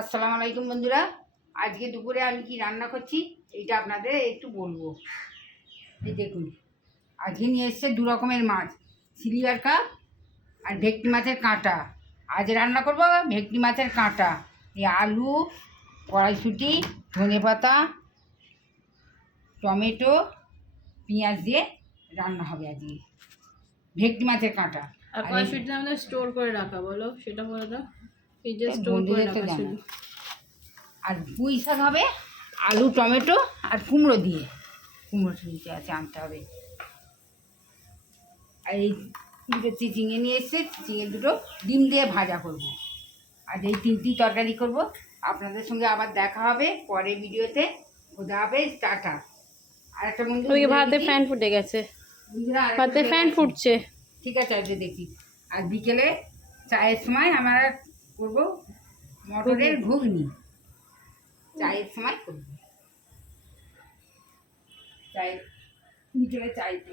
আসসালামু আলাইকুম বন্ধুরা। আজকে দুপুরে আমি কি রান্না করছি এইটা আপনাদের একটু বলবো। এই দেখুন, আজকে নিয়ে এসছে দু রকমের মাছ, সিলভার কাপ আর ভেটকি মাছের কাঁটা। আজ রান্না করব ভেটকি মাছের কাঁটা। এই আলু, কড়াইশুঁটি, ধনেপাতা, টমেটো, পেঁয়াজ দিয়ে রান্না হবে আজকে ভেটকি মাছের কাঁটা। আর কড়াইশুঁটিটা আমাদের স্টোর করে রাখা, বলো সেটা বলে দাও। ফ্রিজে স্টোর করে রাখা ছিল। আর পুঁই শাক হবে আলু, টমেটো আর কুমড়ো দিয়ে। কুমড়ো নিতে আছে, আনতে হবে। আর এই দুটো চিচিঙে নিয়ে এসছে, চিচিঙে দুটো ডিম দিয়ে ভাজা করব। আর এই তিনটি তরকারি করব। আপনাদের সঙ্গে আবার দেখা হবে পরের ভিডিওতে। খোদা হাফেজ, টাটা। আর একটা বন্ধু ভাতে ফ্যান ফুটে গেছে, ভাতে ফ্যান ফুটছে। ঠিক আছে, আজকে দেখি। আর বিকেলে চায়ের সময় আমরা করবো মটরের ঘুগনি। চায়ের সময় করবো, চায়ের বিকেলে চাইতে